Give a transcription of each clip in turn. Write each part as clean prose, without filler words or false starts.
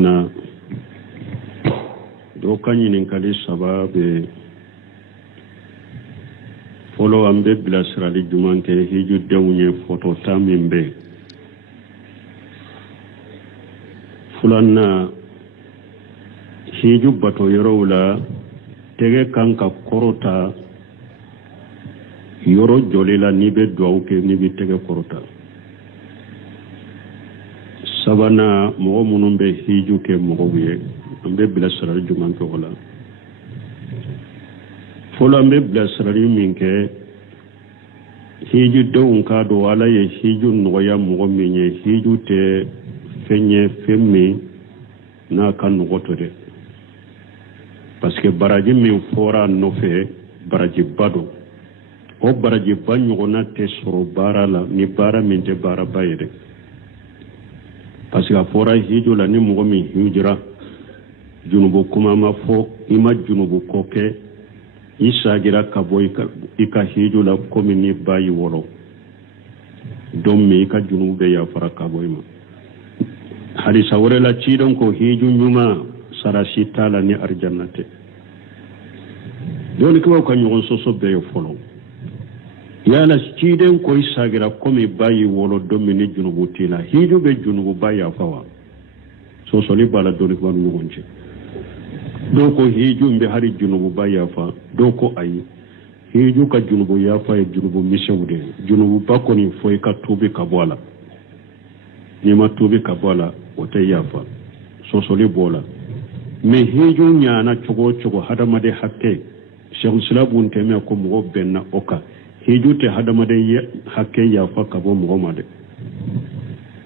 na do kanyin kali sababe folo ambe bilasrali jumanke hiju dewnye foto tamimbe fulanna hiju bato yorowla tege kanka korota yoro jolela nibe dwauke nibe tege korota sabana mogo munumbe hiju ke mogo wiye ambe bilasrali jumanke wala folo ambe bilasrali minke hiju dewun ka do ala ye hiju nogoya mogo minye hiju te fenye femmi na kan nogoto de parce que baraji min fora nofe baraji bado o baraji ba ɲɔgɔnna tɛ sɔrɔ baara la ni baara min tɛ baara ba ye dɛ parce que a fɔra hijo la ni mɔgɔ min hijira junubu kuma ma fɔ i ma junubu ko kɛ i sagira ka bɔ i ka hijo la komi ni ba y'i wɔlɔ don min i ka junubu bɛ yafara ka bɔ i ma halisa wɛrɛ la cidɔn ko hiju ɲuman sarasi t'a la ni arjanna tɛ dɔɔni kibaw ka ɲɔgɔn sɔsɔ bɛɛ ye fɔlɔ yala ciden ko i sagira komi ba y'i wɔlɔ don min ni junubu t'i la hiju bɛ junubu ba yafa wa sɔsɔli b'a la dɔɔni kibaw ni ɲɔgɔn cɛ dɔw ko hiju bɛ hali junubu ba yafa dɔw ko ayi hiju ka junubu yafa ye junubu misɛnw de ye junubu ba kɔni fɔ i ka tuubi ka bɔ a la n'i ma tuubi ka bɔ a la o tɛ yafa sɔsɔli b'o la mais hiju ɲaana cogo o cogo hadamaden hakɛ Sheikh Silabu ntɛmɛ ko mɔgɔ bɛnna o kan hiju tɛ hadamaden hakɛ yafa ka bɔ mɔgɔ ma dɛ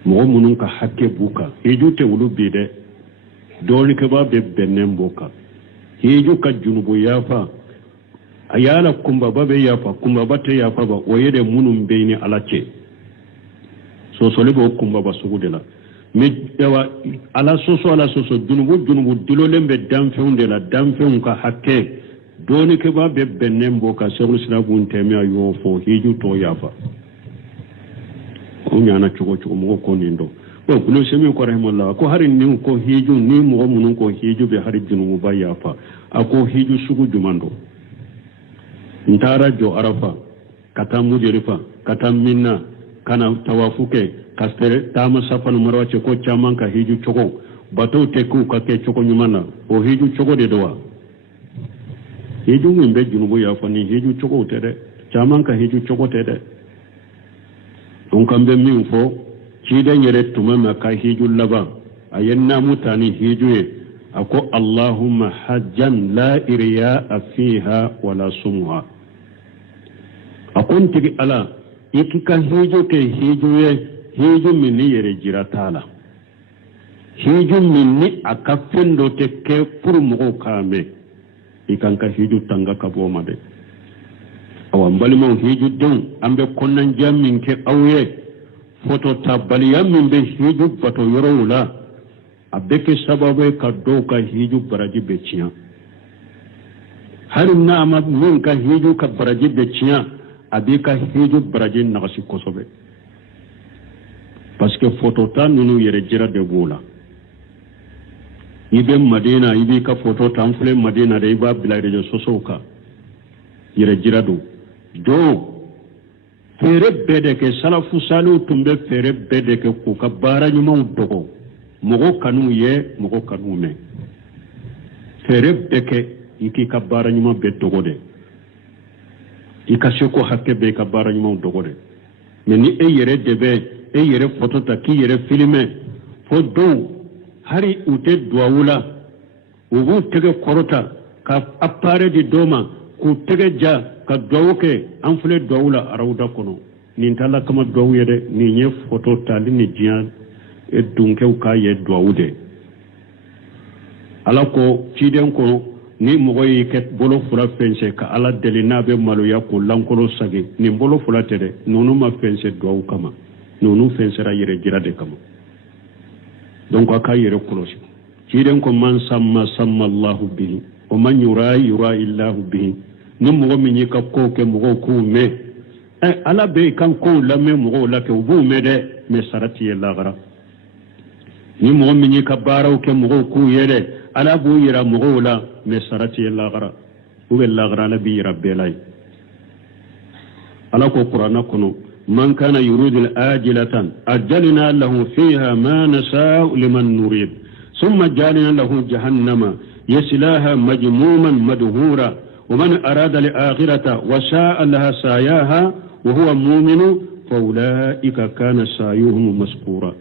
mɔgɔ minnu ka hakɛ b'u kan hiju tɛ olu bi dɛ dɔɔnikɛba bɛ bɛnnen b'o kan hiju ka junubu yafa a yala kunbaba bɛ yafa kunbaba tɛ yafa ba o ye de minnu bɛ ni ala cɛ sɔsɔli b'o kunbaba sugu de la mais ala soso junubu dilolen bɛ danfɛnw de la danfɛnw ka hakɛ dɔɔnikɛba bɛ bɛnnen b'o kan Sheikh Silabu ntɛmɛ a y'o fɔ hiju tɔ yafa o ɲaana cogo cogo mɔgɔ ko nin dɔn bon kulo semi ko rahimahullah ko hari ni ko hiju ni mɔgɔ minnu ko hiju bɛ hari junubu ba yafa a ko hiju sugu juman do n taara jɔ arafa ka taa mudirifa ka taa minna kana tawafu kɛ ka taama safa ni marwa cɛ ko caman ka hiju cogo batow tɛ k'u ka kɛ cogo ɲuman na o hiju cogo de do wa hiju min bɛ junubu yafa ni hiju cogow tɛ dɛ caman ka hiju cogo tɛ dɛ donc an bɛ min fɔ ciden yɛrɛ tuma min ka hiju laban a ye naamu ta ni hiju ye a ko allahumma hajjan la iriya fiha wala sumha a ko n tigi ala i k'i ka hiju kɛ hiju ye hiju min ni yɛrɛ jira t'a la hiju min ni a ka fɛn dɔ tɛ kɛ pour mɔgɔw k'a mɛn i kan ka hiju tanga ka bɔ ma dɛ awa n balimaw hiju denw an bɛ kɔnɔnadiya min kɛ aw ye foto ta baliya min bɛ hiju bato yɔrɔw la a bɛ kɛ sababu ye ka dɔw ka hiju baraji bɛ tiɲɛ hali n'a ma min ka hiju ka baraji bɛ tiɲɛ a b'i ka hiju baraji nagasi kosɛbɛ parce que foto ta ninnu yɛrɛ jira de b'o la i bɛ madina i b'i ka foto ta n filɛ madina de i b'a bila réseaux sociaux kan yɛrɛ jira don feere bɛɛ de kɛ salafu saliw tun bɛ feere bɛɛ de kɛ k'u ka baara ɲumanw dɔgɔ mɔgɔ kan'u ye mɔgɔ kan'u mɛn feere bɛɛ kɛ i k'i ka baara ɲuman bɛɛ dɔgɔ dɛ i ka se ko hakɛ bɛɛ i ka baara ɲumanw dɔgɔ dɛ mais ni e yɛrɛ de bɛ e yɛrɛ foto ta k'i yɛrɛ filmé fo dɔw hari u tɛ duwawu la u b'u tɛgɛ kɔrɔta ka appareil di dɔ ma k'u tɛgɛ ja ka duwawu kɛ an filɛ duwawu la arawuda kɔnɔ nin t'a la kama duwawu ye dɛ nin ye foto tali ni diɲɛ dunkɛw k'a ye duwawu de ala ko ciden kɔnɔ ni mɔgɔ y'i kɛ bolo fila fɛnsɛ ka ala deli n'a bɛ maloya k'o lankolo sagi nin bolo fila tɛ dɛ ninnu ma fɛnsɛ duwawu kama ninnu fɛnsɛra yɛrɛ jira de kama donc a k'a yɛrɛ kɔlɔsi ciden ko man samma allahu bihi o man yura illahu bihi ni mɔgɔ min y'i ka kow kɛ mɔgɔw k'u mɛn ala bɛ i kan kow lamɛn mɔgɔw la kɛ u b'u mɛn dɛ mais sara t'i ye lahara ni mo min ka baraw ke mo ku yere ala bu yira mo la me sarati la gara u be la gara la bi rabbelay ala ko qur'ana kuno man kana yuridu al-ajilatan ajalna lahu fiha ma nasha'u liman nurid thumma jalna lahu jahannama yaslaha majmuman madhura ومن أراد الآخرة وشاء لها سعيها وهو مؤمن فأولئك كان سعيهم مشكورا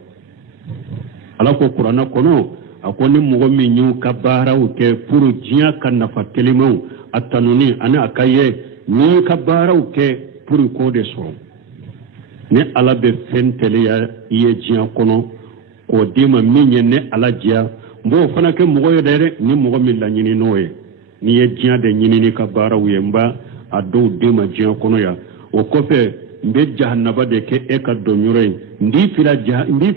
على القرآن كنو أقول مؤمن كبارا وكفر جيا كنفا كلمة التنوني أنا أكاية ني كبارا وكفر كودسو ne ala be fenteleya iye jiya kono ko dima minye ne ala jiya mbo fana ke mogo yedere ni mogo min la nyini noye ni ye jiya de nyini ni ka bara wuyemba a dow dima jiya kono ya o kofe mbe jahannaba de ke e ka donyore ndi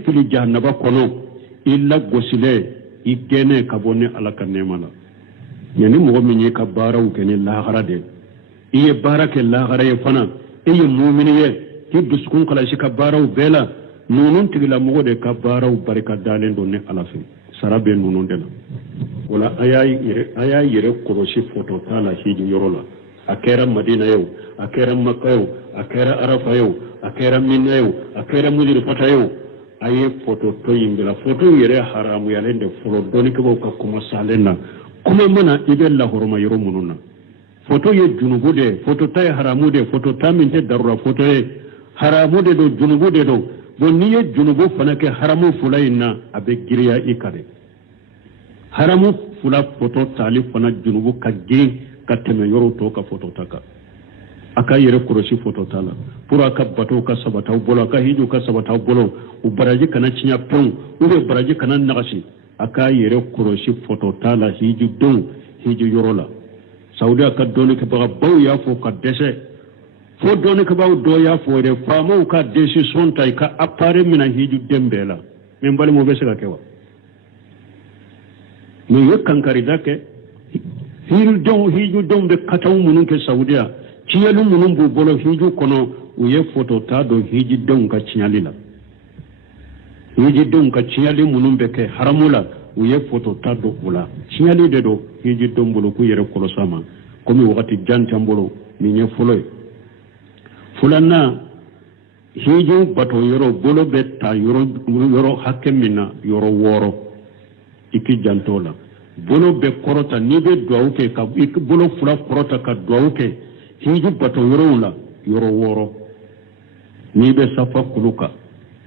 fili jahannaba kono illa gosile igene ka bonni ala ka nemala yani mogo min ye ka bara wukene lahara de iye bara ke lahara ye fana iye mu'mini ye ki duskun kala shi ka baraw bela nunun tigila mogo de ka baraw barika dalen do ne alafi sarabe nunun de la wala aya yere koroshi foto tala hiji yorola akera madina yau akera makka yau akera arafa yau akera minna yau akera mudir fata yau aye foto to yimbila foto yere haramu yalende folo doni ko ka kuma salena kuma mana ibella horoma yoro mununa foto ye junubu de foto tay haramu de foto taminte darura foto ye haramu de do junubu de do bon niye junubu fana ke haramu fulayna abe giriya ikade haramu fula foto tali fana junubu ka giri ka teme yoro to ka foto taka aka yere kuroshi foto tala pour aka bato ka sabata bolo aka hiju ka sabata bolo u baraji kana cinya pon u be baraji kana nagashi aka yere kuroshi foto tala hiju don hiju yorola saudi aka doni ke ba baw ya fo ka dese fo doni ka baw do ya fo de famo ka desi sonta ka apare mina hiju dembela min bali mo be sega kewa no yekankari dake hiju don be kataw munun ke saudiya ciyalu munun bu bolo hiju kono uye foto ta do hiji don ka ciyali la hiji don ka ciyali munun be ke haramula uye foto ta do ula ciyali de do hiji don bolo ku yere kolo sama komi wakati jantan bolo ni nye fuloy fulanna hiju bato yoro bolo be ta yoro hakke mina yoro woro iki jantola bolo be korota ni be duauke ka bolo fula korota ka duauke hiju bato yoro la yoro woro ni be safa kuluka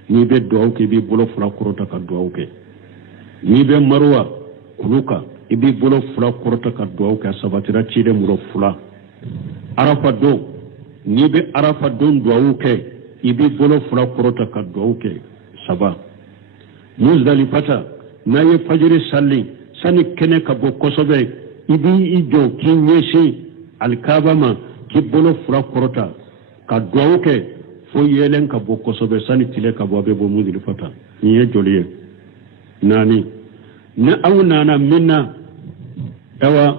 ni be duauke bi bolo fula korota ka duauke ni be marwa kuluka ibi bolo fula korota ka duauke sabatira chide muro fula arafa do ni be arafa don duauke ibi bolo fula korota ka duauke saba muzdalifata na ye fajiri salli sani kene ka bo kosobe ibi ijo kinyeshi alkabama ki bolo fura korota ka duauke fo yelen ka bo kosobe sani tile ka bo be bo muzdalifata ni ye joliye nani na aw nana minna dawa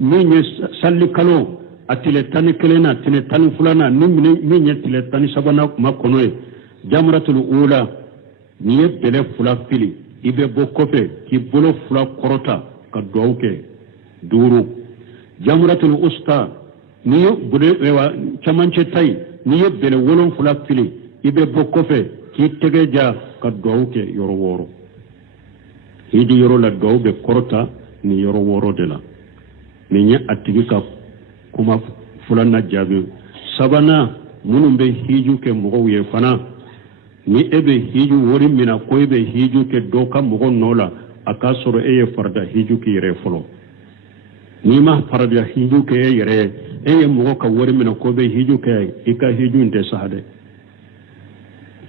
minye salli kalo atile tani kelena tine tani fulana minye tile tani sabana makonoe jamratul ula ni ye bele fula fili ibe bo kofe ki bolo fula korota ka duauke duru jamratul usta ni bude ewa chamanche tai ni bele wolon fula fili ibe bo kofe ki tegeja ka duauke yoro woro hidi yoro la duaube korota ni yoro woro de la ni nya atigika kuma fula na jabi sabana munumbe hiju ke mogo ye fana ni ebe hiju wori mina ko ebe hiju ke doka mogo nola aka soro eye farda hiju ki yere folo ni ma farda hiju ke yere eye mogo ka wori mina ko be hiju ke ika hiju nde sahade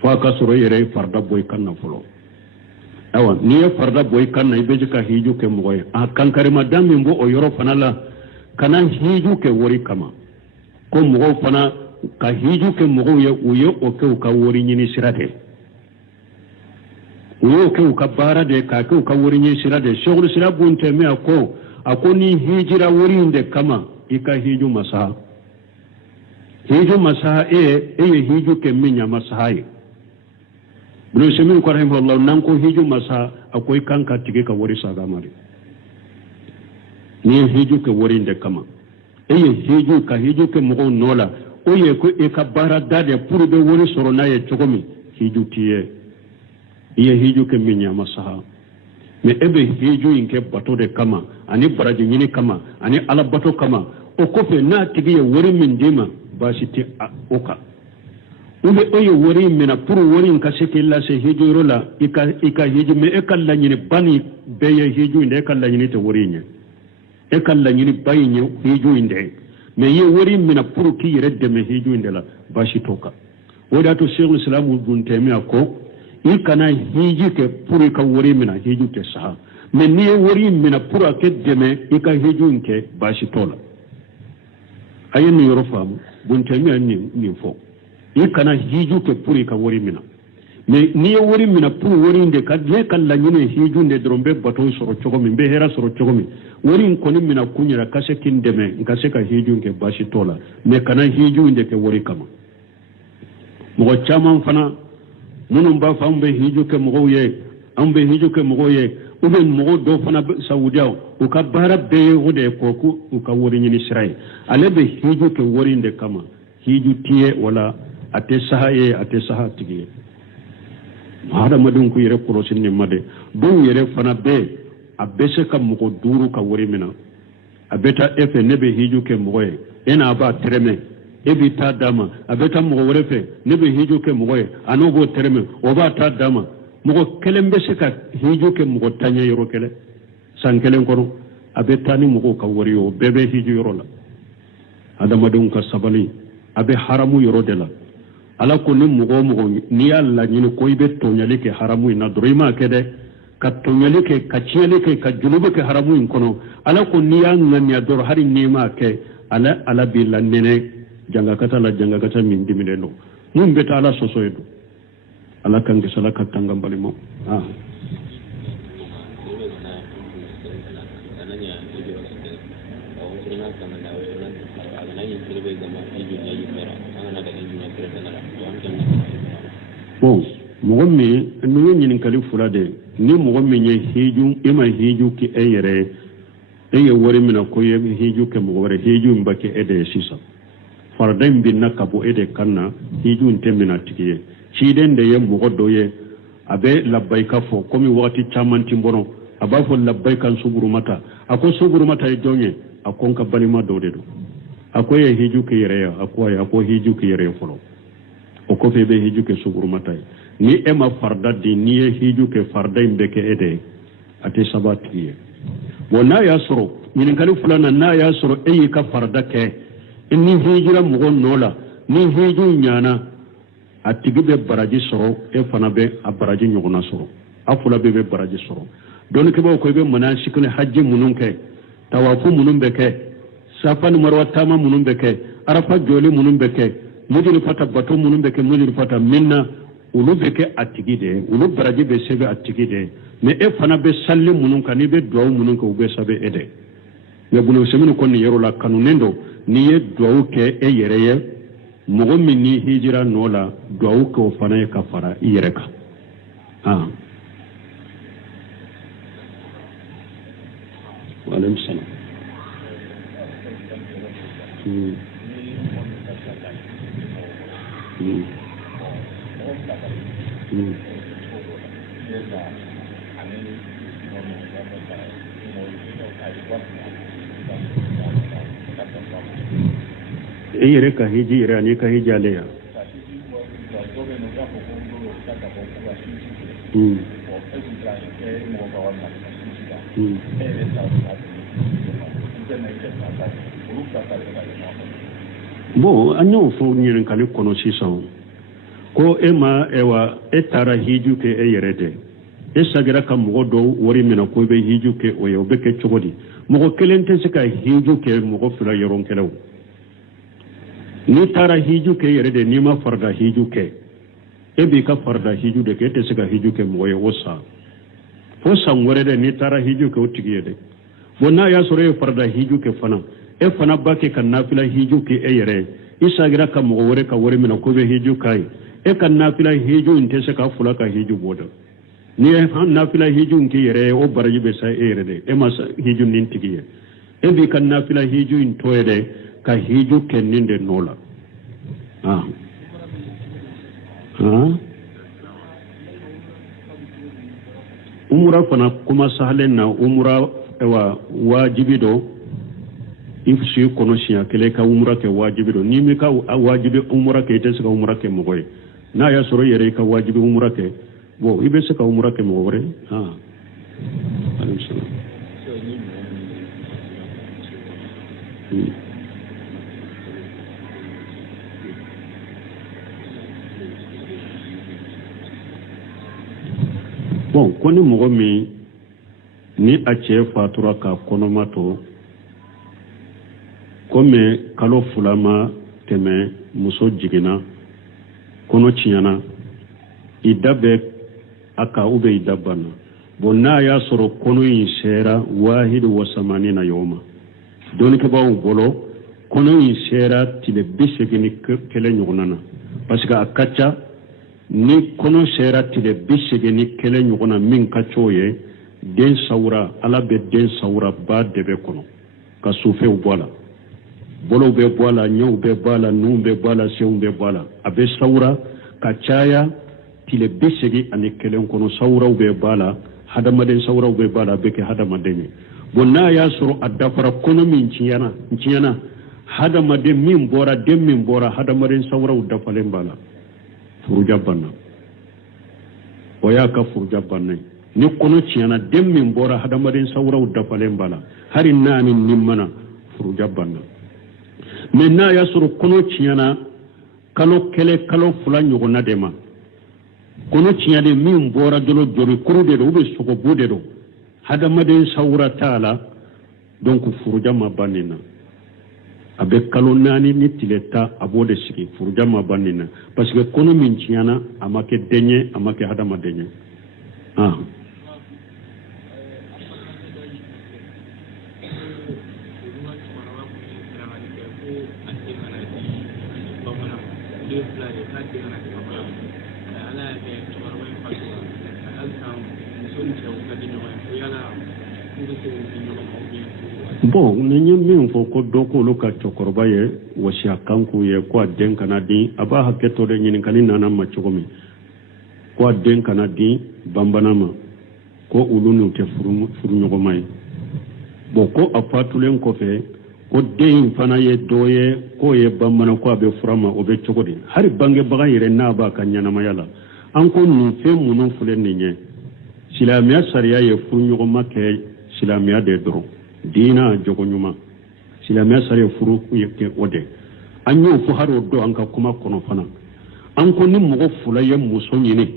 fa ka soro yere farda boy kanna folo awa ni e farda boy kanna ibe ka hiju ke mogo a kankare madami mbo o yoro fanala kana hiju ke wori kama ko mogo fana ka hiju ke mogo ye uye o ke ka wori nyini sirade uye o ke ka bara de ka ke ka wori nyini sirade shogul sirabun te me ako ni hijira wori inde kama ika hiju masaha hiju masaha e hiju ke minya masaha bulo shemi ko rahimahullah nan ko hiju masa akoy kanka tige ka wori saga mari ni hiju ke wori nde kama eye hiju ka hiju ke mo nola oye ko e ka bara dade pour be wori soro na ye chogomi hiju tiye iye hiju ke minya masaha me ebe hiju inke bato de kama ani baraji nyini kama ani ala bato kama o kofe na tigi ye wori min dima basiti oka ube oye wori mina pour wori nka seke la se hiju rola ika hiju me ekalla nyini bani beye hiju inde ekalla nyini te wori nye ekalla nyini bayi nye hiju inde me ye wori mina pour ki yere deme hiju inde la bashi toka oda to Sheikhul Islam Ibn Taymiyyah ko ikana hiji ke pour ka wori mina hiju te saha me ni wori mina pour ke deme ika hiju nke bashi tola ayen ni yoro famu Ibn Taymiyyah ni fo ikana hiju ke pour ka wori mina me ni wori mina pour wori inde ka je kala nyine hiju nde drombe bato soro chogomi be hera soro chogomi wori ko ni mina kunyira kase kindeme ngase ka hiju nke bashi tola me kana hiju inde ke wori kama mo chama fana munum ba fa ambe hiju ke mo ye ambe hiju ke mo ye ube mo do fana saudiya o ka bara be o de ko ku o ka wori nyini sirai ale be hiju ke wori inde kama hiju tiye wala ate saha tigi hada madun ku yere korosin ni made don yere fana be abese ka mugo duru ka wori mina abeta efe nebe hiju ke mugoye ena ba treme ebi ta dama abeta mugo wore fe nebe hiju ke mugoye ano bo treme o ba ta dama mugo kelembe se ka hiju ke mugo tanya yoro kele san kelen kono abeta ni mugo ka wori o bebe hiju yoro la hada madun ka sabali abe haramu yoro de la ala ko ni mugo ni alla ni ko ibe tonyale ke haramu ina dorima kede ka tonyale ke ka chiele ke ka junube ke haramu in kono ala ko ni ya nganya dor hari nima ke ala bil nene janga kata min dimine no mun beta ala soso edo ala kan ke sala ka tangam balimo bon mogo mi nu nyinin kali fulade ni mogo mi nye hiju ima hiju ki eyere eye wori mina ko ye hiju ke mogo wore hiju mbake ede sisa fardaim binna kabo ede kanna hiju ntemina tikiye chiden de ye mogo doye abe labbaika fo komi wakati chaman timbono aba fo labbaika suburu mata ako suburu mata e jonye akon ka balima dode do ako ye hiju ke yere ako hiju ke yere folo o ko febe hiju ke suburu mata ni ema farda di ni ye hiju ke farda imbeke ede ate sabatiye wona ya soro ni kali fulana na ya soro eyi ka farda ke ni hijira mugo nola ni hiju nyana atigibe baraji soro e fana be abaraji nyogona soro afula be baraji soro don ke ba ko be manashikune haji munun ke tawafu munun be ke safan marwa tama munun be ke arafa joli munun be ke mujiri fata bato munun be ke mujiri fata minna ulu be ke atigide ulu baraji be sebe atigide me e fana be salle munun kan ni be duwa munun ko be sabe ede me bulo seminu kon yero la kanunendo ni ye duwa ke e yereye mogo min ni hijira nola duwa ko fana e ka fara yereka wa alaykum salam yere ka hiji yere ani ka hijale ya bon anyo fo nyirin kali kono sisan ko ema ewa etara hiju ke eyerede esagira ka mogo do wori mina ko be hiju ke o yo be ke chogodi mogo kelente se ka hiju ke mogo fula yoron kelew ni tara hiju ke yerede ni ma farda hiju ke ebi ka farda hiju de ke te se ka hiju ke mogo yo osa fo san werede ni tara hiju ke otigiyede bona ya sore farda hiju ke fana e fana bake kan nafila hiju ke eyere isagira ka mogo wore ka wori mina ko be hiju kai e kan nafila hiju inte se ka fula ka hiju boda ni nafila hiju nki yere o baraji be sa ere de e mas hiju nin tigiye e bi kan nafila hiju in toyede ka hiju kenninde nola umra fana kuma sahlen na umra ewa wajibi do ifsi kono siya kele ka umra ke wajibi do ni mi ka wajibi umra ke te ka umra ke mogoy na ya soro yere ka wajibi umra ke bo ibe se ka umra ke mogore alayhi salam bon koni mogo mi ni a cɛ fatura ka kɔnɔma to komi kalo fila ma tɛmɛ muso jiginna kɔnɔ tiɲɛna i da bɛ a ka u bɛ i da banna bon n'a y'a sɔrɔ kɔnɔ in sera wahidi wasamani na yoma dɔnnikɛbaaw bolo kɔnɔ in sera tile 81 ɲɔgɔnna na parce que a ka ca ni kɔnɔ sera tile 81 ɲɔgɔnna min ka c'o ye den sawura ala bɛ den sawura ba de bɛ kɔnɔ ka sufɛw bɔ a la bolow bɛ bɔ a la ɲɛw bɛ bɔ a la nuw bɛ bɔ a la senw bɛ bɔ a la a bɛ sawura ka caya tile 81 kɔnɔ sawuraw bɛ bɔ a la hadamaden sawuraw bɛ bɔ a la a bɛ kɛ hadamaden ye bon n'a y'a sɔrɔ a dafara kɔnɔ min tiɲɛna hadamaden min bɔra den min bɔra hadamaden sawuraw dafalen b'a la furuja banna o y'a ka furuja banna ni kɔnɔ tiɲɛna den min bɔra hadamaden sawuraw dafalen b'a la hari naani nimmana furuja banna mais n'a y'a sɔrɔ kɔnɔ tiɲɛna kalo kelen kalo fila ɲɔgɔnna de ma kɔnɔ tiɲɛlen min bɔra dɔrɔn jɔrikuru de don ubiyɛn sogobu de don hadamaden sawura t'a la donc furuja ma ban nin na a bɛ kalo naani ni tile 10 a b'o de sigi furuja ma ban nin na parce que kɔnɔ min tiɲɛna a ma kɛ den ye a ma kɛ hadamaden ye bon ni ye min fɔ ko dɔ k'olu ka cɛkɔrɔba ye wasiya kan k'u ye ko a den kana di a b'a hakɛ to de ɲininkali nana ma cogo min ko a den kana di banbana ma ko olu n'u tɛ furu ɲɔgɔnma ye bon ko a fatulen kɔfɛ ko den in fana ye dɔ ye k'o ye banbana ko a bɛ fura ma o bɛ cogo di hali bangebaga yɛrɛ n'a b'a ka ɲɛnamaya la an ko nin fɛn minnu filɛ nin ye silamɛya sariya ye furu ɲɔgɔnma kɛ silamɛya de dɔrɔn diina jogo ɲuman silamɛya sariya furu kɛ o de an y'o fɔ hali o don an ka kuma kɔnɔ fana an ko ni mɔgɔ fila ye muso ɲini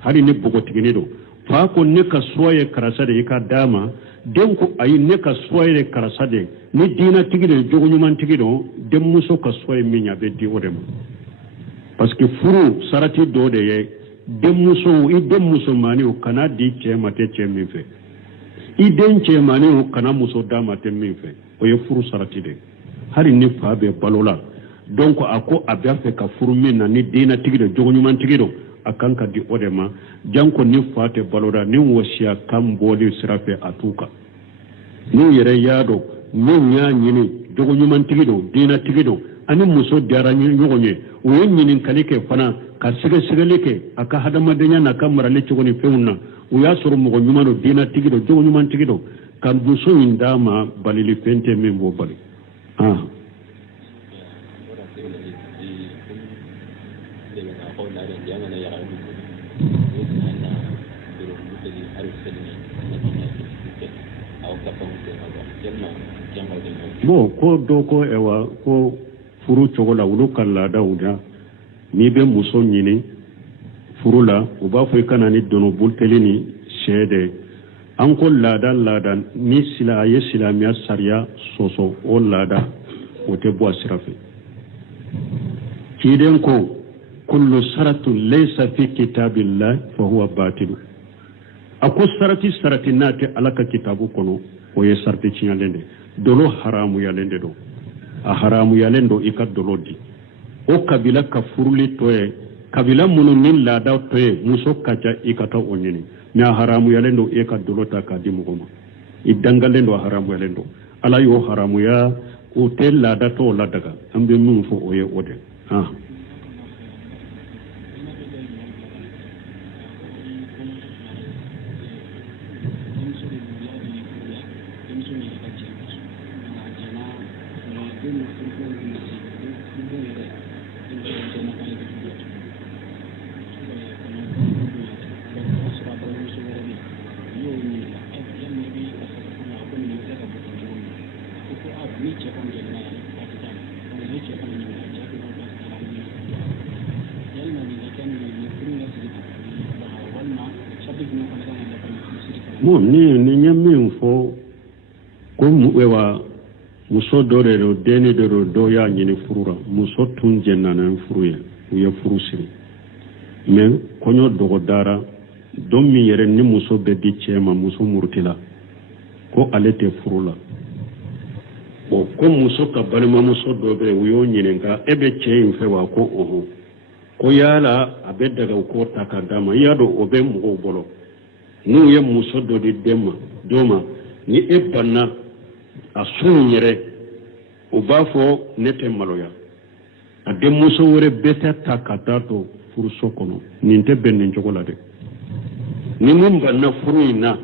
hali ni bogotigini don fa ko ne ka suwa ye karasa de i ka d'a ma den ko ayi ne ka suwa ye karasa de ni diina tigi de jogo ɲuman tigi don denmuso ka suwa ye min a bɛ di o de ma parce que furu sarati dɔ de ye denmuso i den musomanni o kana di cɛ ma tɛ cɛ min fɛ i den cɛmanni o kana muso d'a ma tɛ min fɛ o ye furu sarati de hali ni fa bɛ balo la donc a ko a b'a fɛ ka furu min na ni diina tigi don jogo ɲuman tigi don a kan ka di o de ma janko ni fa tɛ balo la ni wasiya kan bɔli sira fɛ a t'u kan n'u yɛrɛ y'a dɔn min y'a ɲini jogo ɲuman tigi don diina tigi don ani muso diyara ɲɔgɔn ye o ye ɲininkali kɛ fana ka sɛgɛsɛgɛli kɛ a ka hadamadenya n'a ka marali cogo ni fɛnw na o y'a sɔrɔ mɔgɔ ɲuman don diina tigi don jogo ɲuman tigi don ka muso in d'a ma balili fɛn tɛ min b'o bali bon ko dɔ ko ewa ko furu cogo la olu ka laadaw la n'i bɛ muso ɲini furu la u b'a fɔ i kana ni dɔnɔbuteli ni sɛ de an ko laada ni a ye silamɛya sariya sɔsɔ o laada o tɛ bɔ a sira fɛ ciden ko kullu saratu laysa fi kitabillah fa huwa batilu a ko sarati n'a tɛ ala ka kitabu kɔnɔ o ye sarati tiɲɛlen de dolo haramuyalen de don a haramuyalen don i ka dolo di o kabila ka furuli tɔ ye kabila munu min laada toye muso kaca i ka ta o ɲini mais a haramuyalen do e ka dolo ta k'a di mɔgɔ ma i dangalen do a haramuyalen do ala y'o haramuya o tɛ laada tɔw ladaga an bɛ min fɔ o ye o de mo ni ɲɛ min fɔ ko wa muso dɔ de do deni de do dɔ y'a ɲini furu la muso tun jɛnna ni furu ye u ye furu siri mais kɔɲɔ dɔgɔdara don min yɛrɛ ni muso bɛ di cɛ ma muso murutila ko ale tɛ furu la bon ko muso ka balimamuso dɔ bɛ u y'o ɲininka e bɛ cɛ in fɛ wa ko ɔhɔn ko yala a bɛ daga ko ta ka d'a ma i y'a dɔn o bɛ mɔgɔw bolo n'u ye muso dɔ di den ma don ma ni e banna a sun yɛrɛ o b'a fɔ ne tɛ maloya a denmuso wɛrɛ bɛ tɛ ta ka taa to furuso kɔnɔ nin tɛ bɛn nin cogo la dɛ ni min banna furu in na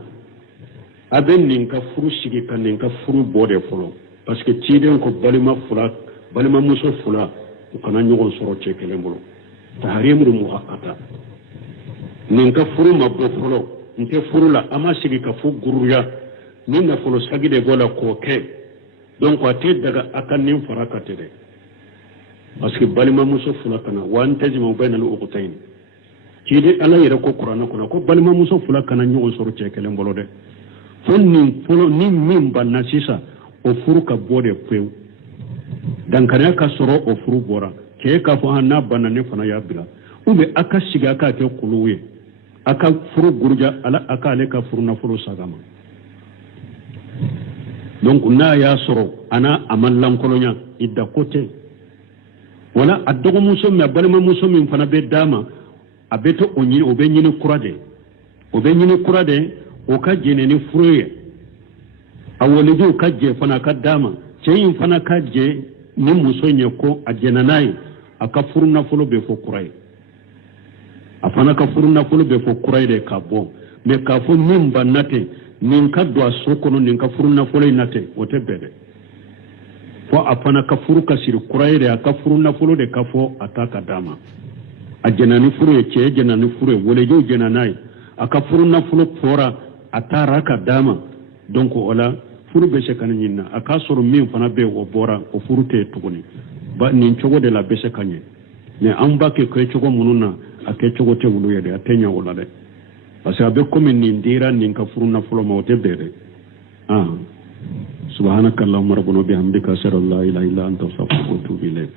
a bɛ nin ka furu sigi ka nin ka furu bɔ de fɔlɔ parce que ciden ko balimamuso fila u kana ɲɔgɔn sɔrɔ cɛ kelen bolo tahrimu muhaqqata nin ka furu ma bɔ fɔlɔ n tɛ furu la a ma sigi ka fo guruya ni nafolo sagi de bɔ la k'o kɛ donc a tɛ daga a ka nin fara ka tɛ dɛ parce que balimamuso fila kana wa an tajma bayna al-ukhtayn ciden ala yɛrɛ ko kuranɛ kɔnɔ ko balimamuso fila kana ɲɔgɔn sɔrɔ cɛ kelen bolo dɛ fo nin fɔlɔ ni min banna sisan o furu ka bɔ de pewu dankariya ka sɔrɔ o furu bɔra cɛ k'a fɔ n'a banna ne fana y'a bila ou bien a ka sigi a k'a kɛ kuluw ye a ka furu guruja a ka ale ka furu nafolo sagama donc n'a y'a sɔrɔ a ma lankolonya i da ko tɛ wala a dɔgɔmuso min a balimamuso min fana bɛ d'a ma a bɛ to o ɲini o bɛ ɲini kura de o ka jɛnɛ ni furu ye a walidenw ka jɛ fana ka d'a ma cɛ in fana ka jɛ ni muso ɲɛ ko a jɛnna n'a ye a ka furu nafolo bɛ fɔ kura ye a fana ka furu nafolo bɛ fɔ kura ye de k'a bɔ mais k'a fɔ min banna ten nin ka don a so kɔnɔ nin ka furu nafolo in na ten o tɛ bɛn dɛ fo a fana ka furu ka siri kura ye de a ka furu nafolo de ka fɔ a ta ka d'a ma a jɛnna ni furu ye cɛ jɛnna ni furu ye walidenw jɛnna n'a ye a ka furu nafolo fɔra a taara ka d'a ma donc o la furu bɛ se ka ne ɲini na a k'a sɔrɔ min fana bɛ o bɔra o furu tɛ tuguni nin cogo de la bɛ se ka ɲɛ mais an b'a kɛ cogo minnu na a kɛ cogo tɛ wulu ye dɛ a tɛ ɲɛ o la dɛ parce que a bɛ komi nin dira nin ka furu nafolo ma o tɛ bɛn dɛ subhanakallahumma rabbana bihamdika ashhadu an la ilaha illa anta astaghfiruka wa atubu ilayk